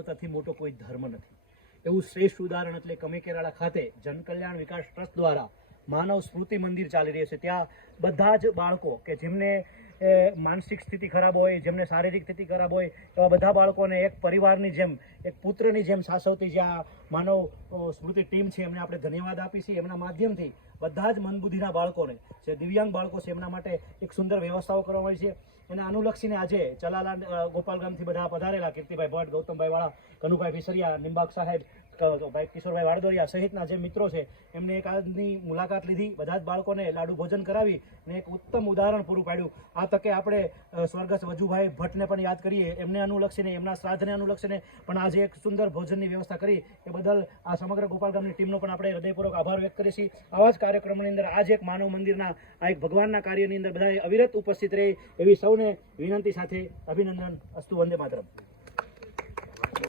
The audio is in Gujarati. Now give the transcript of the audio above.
માનવતાથી મોટો કોઈ ધર્મ નથી. એવું શ્રેષ્ઠ ઉદાહરણ એટલે કમી કેરાળા ખાતે જનકલ્યાણ વિકાસ ટ્રસ્ટ દ્વારા માનવ સ્મૃતિ મંદિર ચાલી રહ્યું છે. ત્યાં બધા જ બાળકો કે જેમને માનસિક સ્થિતિ ખરાબ હોય, જેમને શારીરિક સ્થિતિ ખરાબ હોય, એવા બધા બાળકોને એક પરિવારની જેમ, એક પુત્રની જેમ સાસવતી જે આ માનવ સ્મૃતિ ટીમ છે, એમને આપણે ધન્યવાદ આપીએ છીએ. એમના માધ્યમથી બધા જ મનબુદ્ધિના બાળકોને, જે દિવ્યાંગ બાળકો છે, એમના માટે એક સુંદર વ્યવસ્થાઓ કરવામાં આવી છે. એને અનુલક્ષીને આજે ચલાલા ગોપાલગામથી બધા પધારેલા કીર્તિભાઈ ભટ્ટ, ગૌતમભાઈ વાળા, કનુભાઈ ફિસરિયા નિંબાક સાહેબ ભાઈ કિશોરભાઈ વાડદોરિયા સહિતના જે મિત્રો છે, એમને એક આજની મુલાકાત લીધી. બધા જ બાળકોને લાડુ ભોજન કરાવી અને એક ઉત્તમ ઉદાહરણ પૂરું પાડ્યું. આ તકે આપણે સ્વર્ગસ્થ વજુભાઈ ભટ્ટને પણ યાદ કરીએ. એમને અનુલક્ષીને, એમના શ્રાદ્ધને અનુલક્ષીને પણ આજે એક સુંદર ભોજનની વ્યવસ્થા કરી. એ બદલ આ સમગ્ર ગોપાલગામની ટીમનો પણ આપણે હૃદયપૂર્વક આભાર વ્યક્ત કરીએ આવા જ કાર્યક્રમની અંદર આજે એક માનવ મંદિરના, આ એક ભગવાનના કાર્યની અંદર બધાએ અવિરત ઉપસ્થિત રહે. એવી સૌને વિનંતી સાથે અભિનંદન. અસ્તુ વંદે માતરમ.